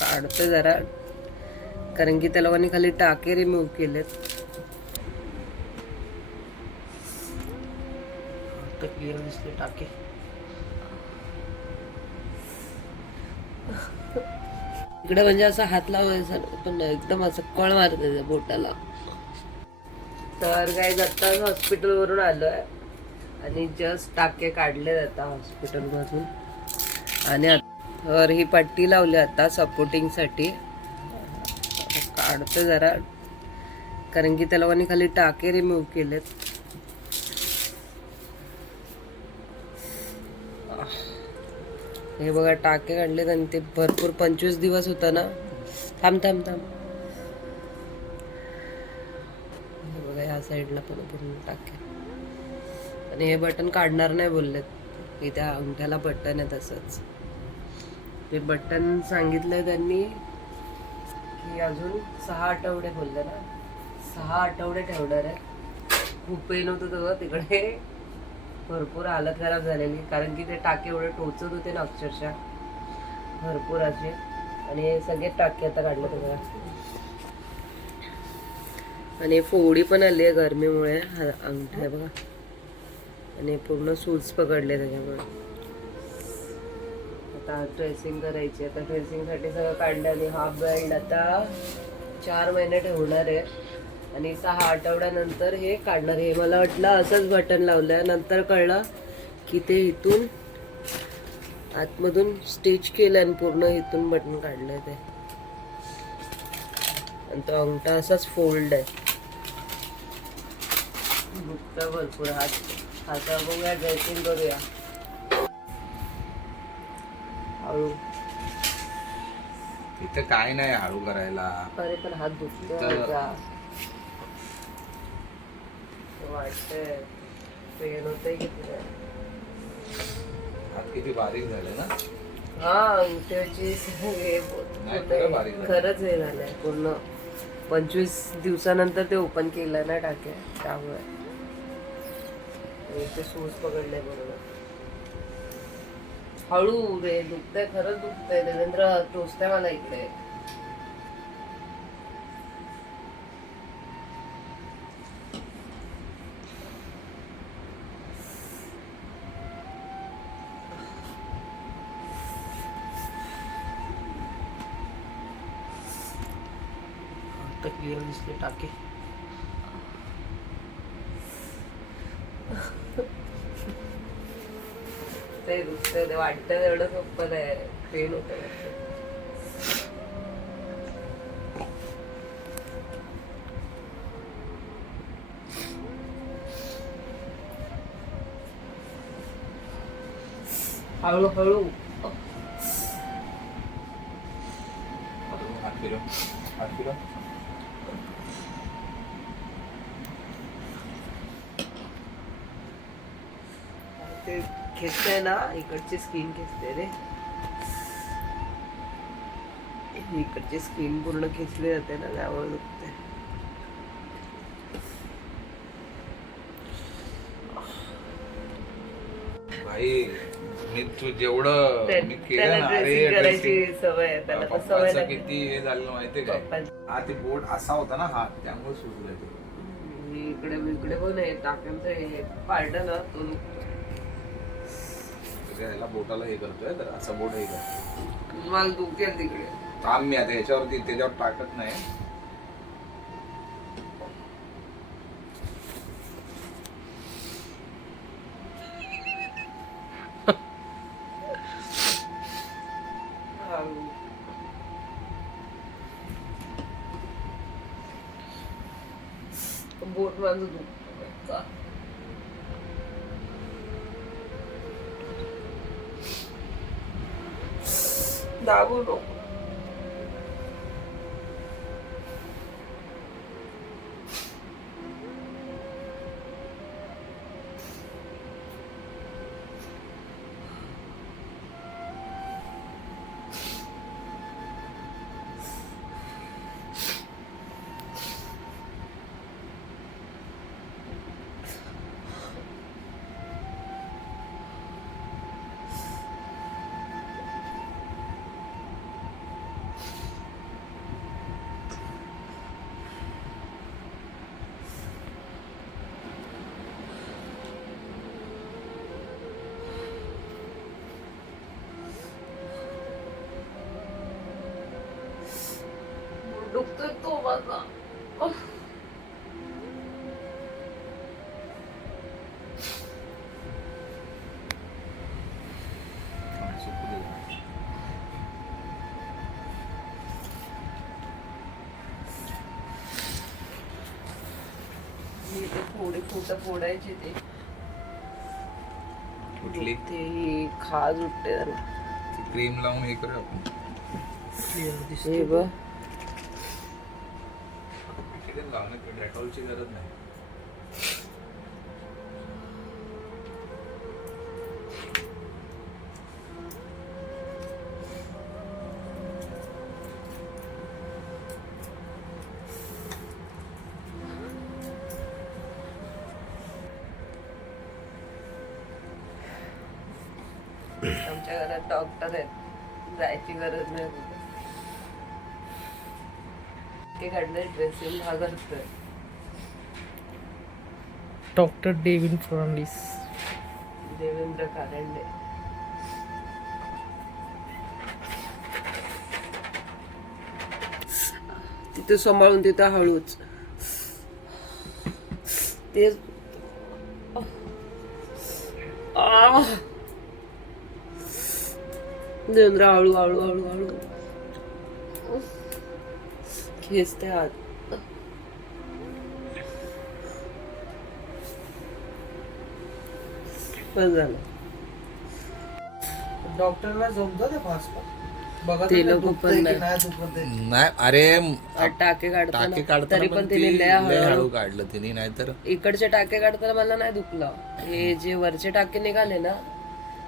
काढते जरा. कारण की त्या लोकांनी खाली टाके रिमूव्ह केलेत. क्लिअर दिसते टाके. इकडे म्हणजे असं हात लावायचा पण एकदम असं कळ मारत बोटाला. तर काय आत्ताच हॉस्पिटलवरून आलोय. आणि जस्ट टाके काढले आता हॉस्पिटलमधून आणि तर ही पट्टी लावली आता सपोर्टिंगसाठी काढतो जरा. कारण की त्याला लोकांनी खाली टाके रिमूव्ह केलेत. हे बघा टाके काढलेत आणि ते भरपूर पंचवीस दिवस होता ना. थांब थांब थांब. हे बघा ह्या साईडला पण पूर्ण टाके. आणि हे बटन काढणार नाही बोललेत. की त्या अंगठ्याला बटन आहे तसंच. ते बटन सांगितलं त्यांनी की अजून सहा आठवडे बोलले ना. सहा आठवडे ठेवणार आहे खूप पेन होतं तेव्हा तिकडे. भरपूर हालत खराब झालेली. कारण की ते टाके एवढे टोचत होते ना अक्षरशः. भरपूर असे. आणि सगळे टाके आता काढले तुम्हाला आणि फोडी पण आली आहे गरमीमुळे. अंगठ्या बघा. आणि पूर्ण सूज पकडले त्याच्यामुळे. आता ड्रेसिंग करायची आता ड्रेसिंगसाठी सगळं काढलं आणि हाफ बँड आता चार महिने ठेवणार आहे. आणि सहा आठवड्यानंतर हे काढणार आहे. मला वाटलं असंच बटन लावलं नंतर कळलं की ते इथून आतमधून स्टिच केलं आणि पूर्ण इथून बटन काढलं ते. आणि तो अंगठा असाच फोल्ड आहे. दुखतं भरपूर हात हाता बघूया ड्रेसिंग करूया. हळू. इथं काय नाही हळू करायला. अरे पण हात दुखतो वाटतंय पेन होतंय किती हात किती बारीक झाले ना. हा अंगठ्याची हे नाही, खरं बारीक झालं. खरंच हे झालंय पूर्ण. पंचवीस दिवसानंतर ते ओपन केलं ना टाके त्यामुळे. आणि ते सूज पकडले बरोबर. हळू रे दुखतंय खरंच दुखतंय. देवेंद्र टोचतंय मला इकडे. क्लिअर दिसते टाके. ते दुखतंय ते वाटतं एवढं सोपं आहे पेन होतं हळू हळू हात फिरव हात फिरव ते खेचतंय ना इकडची स्किन खेचते रे इकडची स्किन पूर्ण खेचली जाते ना त्यामुळे दुखते भाई मी तू जेवढं मी केलं त्याला ना अरे ड्रेसिंग करायची dressing. सवय आहे त्याला तर सवय पप्पाचं लागली. किती हे झालं माहितीये काय हा ते बोट असा होता ना हात त्यामुळे ते मी इकडे इकडे पण आहे टाक्यांचं हे पार्ट ना तो दुखतो. ह्याला बोटाला हे करतोय तर असं बोट हे करतोय. मला दुखेल तिकडे. थांब मी आता याच्यावरती त्याच्यावर टाकत नाही. बोट माझं दुखतं দারুণ दुखतोय तो फोडे फोडायचे ते ते खाज उठते क्रीम लावून हे करू आपण. बघ. किती लावण्यात गरज नाही. आमच्या घरात डॉक्टर आहेत. जायची गरज नाही. काढले ड्रेसिंग हा डॉक्टर डेविन फर्नांडिस देवेंद्र कारंडे तिथे सांभाळून तिथं हळूच. ते आह. देवेंद्र हळू हळू हळू हळू. खेचते हात पण झालं. डॉक्टरला जमतं ते फास्ट बघा ते लोक पण नाही. नाही दुखत आहे. नाही अरे टाके काढताना. टाके काढताना तरी पण तिने लय लय हळूहळू हळू काढलं तिने नाहीतर इकडचे टाके काढताना मला नाही दुखलं. हे जे वरचे टाके निघाले ना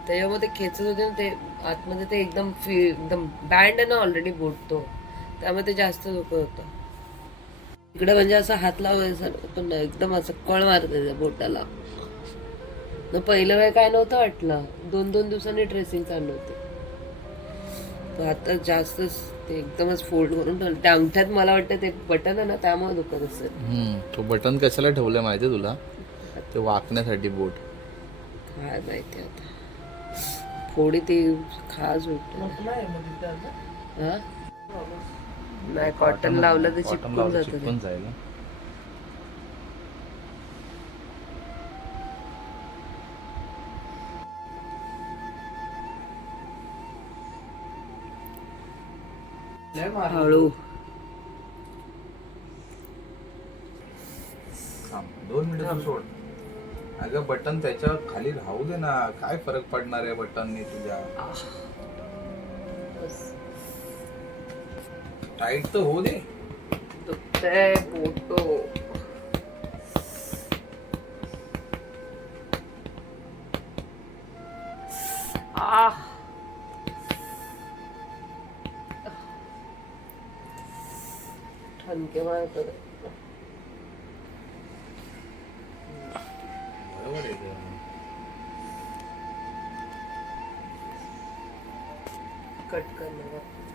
त्याच्यामध्ये खेचत होते ना ते आतमध्ये ते एकदम फी एकदम बँड आहे ना ऑलरेडी बोट तो त्यामुळे ते जास्त दुखत होतं. इकडे म्हणजे असं हात लावायचं पण एकदम असं कळ मारत त्या बोटाला. न पहिलं वेळ काय नव्हतं वाटलं. दोन दोन दिवसांनी ड्रेसिंग चालू होते. तर आता जास्तच ते एकदमच फोल्ड करून ठेवलं. त्या अंगठ्यात मला वाटतं ते बटन आहे ना त्यामुळे दुखत असेल. हम्म, तो बटन कशाला ठेवलंय माहितीये तुला? ते वाकण्यासाठी बोट. काय माहिती आता. थोडी ती खाज उठते मग. नाही कॉटन लावलं तर चिपकून जातं ते. चिपकून जाईल ना. हळू. थांब, दोन मिनिटं सोड. अगं बटन त्याच्याखाली राहू दे ना. काय फरक पडणार आहे बटनने तुझ्या? बस. टाईट तर होऊ दे दुखतंय पोटो आह ठणके मारतो रे. बरोबर आहे ते. कट करणार पकड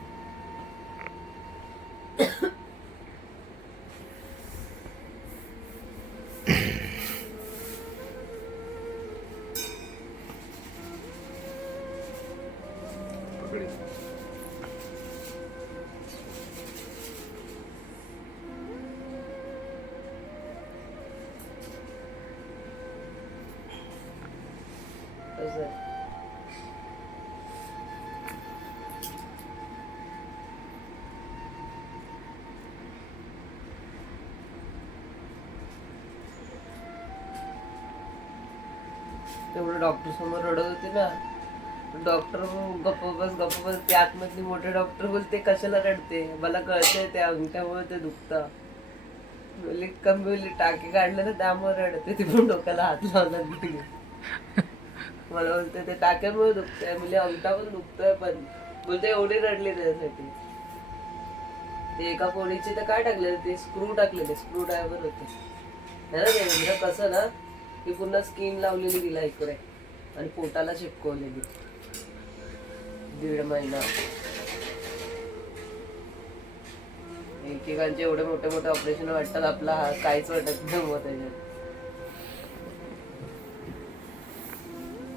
तेवढं डॉक्टर समोर रडत होते ना. डॉक्टर गप्प बस गप्प बस. ते आतमधली मोठे डॉक्टर बोलते कशाला रडते? मला कळतंय त्या अंगठ्यामुळे ते दुखतं. बोले कमी बोलले टाके काढले ना त्यामुळे रडते. ते पण डोक्याला हात लावला तिथे. मला बोलते ते टाक्यामुळे दुखतंय. म्हणजे अंगठा पण दुखतोय पण. बोलते एवढी रडली त्यासाठी. ते एका पोळीचे तर काय टाकलेले? ते स्क्रू टाकलेले स्क्रू ड्रायव्हर होते कसं ना ती पूर्ण स्किन लावलेली तिला इकडे. आणि पोटाला चिपकवलेली. दीड महिना. एकेकांचे एवढे मोठे मोठे ऑपरेशन वाटतात आपला हा काहीच वाटत नाही त्याच्यात.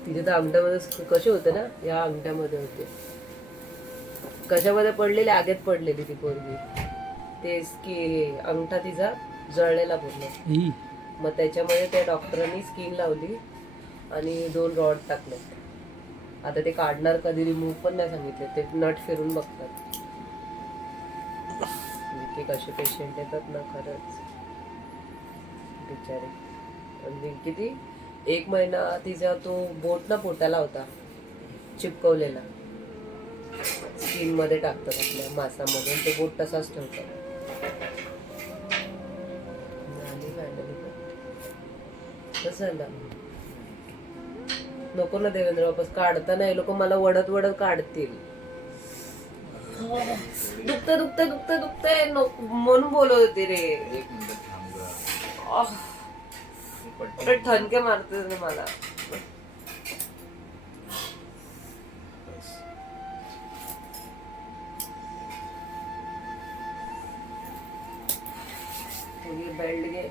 तिथे तर अंगठ्यामध्ये कसे होते ना? या अंगठ्यामध्ये होते. कशामध्ये पडलेली? आगेत पडलेली ती पोरगी. ते की अंगठा तिचा जळलेला पूर्ण. मग त्याच्यामध्ये त्या डॉक्टरांनी स्किन लावली आणि दोन रॉड टाकले. आता ते काढणार कधी रिमूव्ह पण नाही सांगितले. ते नट फिरून बघतात. ते कसे पेशंट येतात ना खरंच. बिचारे. आणि किती एक महिना तिचा तो बोट ना पोटाला होता. चिपकवलेला. स्किनमध्ये टाकतात आपल्या मासामध्ये तो बोट तसाच ठेवतात. झालं नको ना देवेंद्र वापस काढताना हे लोक मला वडत वडत काढतील. दुखत दुखत दुखत दुखतंय. म्हणून बोलत होती रे. एक मिनिट थांब गं. ठणके मारते रे मला. बस. बेल्ट घे.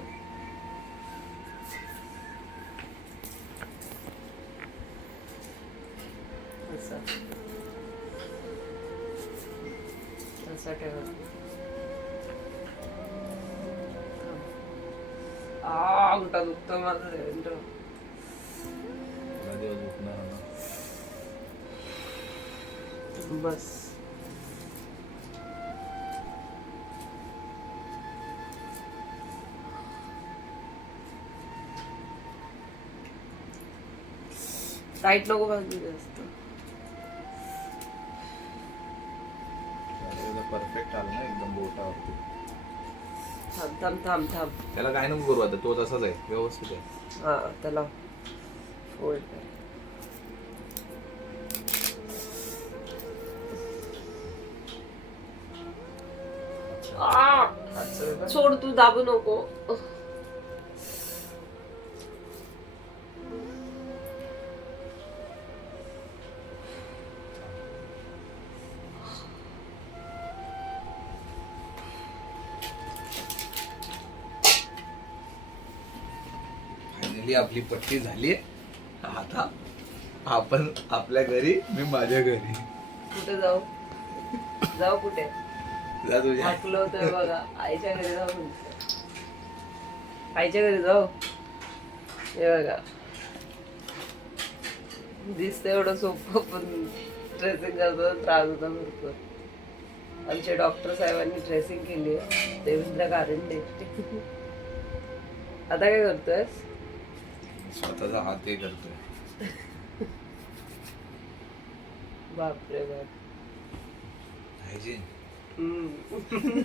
उलटा दुखतो माझं बस. टाईट नको बांधू जास्त थांब थांब थांब थांब. त्याला काय नको करू आता? तो तसाच आहे. व्यवस्थित आहे. हा त्याला फोल्ड कर. आ! सोड तू दाबू नको. फायनली आपली पट्टी झाली आता आपण आपल्या घरी मी माझ्या घरी. कुठे जाऊ? जाऊ कुठे? जा तुझ्या. हाकलो होतं बघा आईच्या घरी जाऊ म्हणते आईच्या घरी जाऊ? हे बघा. दिसतं एवढं सोपं पण ड्रेसिंग करताना त्रास होता भरपूर. आमच्या डॉक्टर साहेबांनी ड्रेसिंग केली आहे. देवेंद्र कारंडे आता काय करतोय स्वतःचा हात हे करतोय बापरे बाप. हायजीन.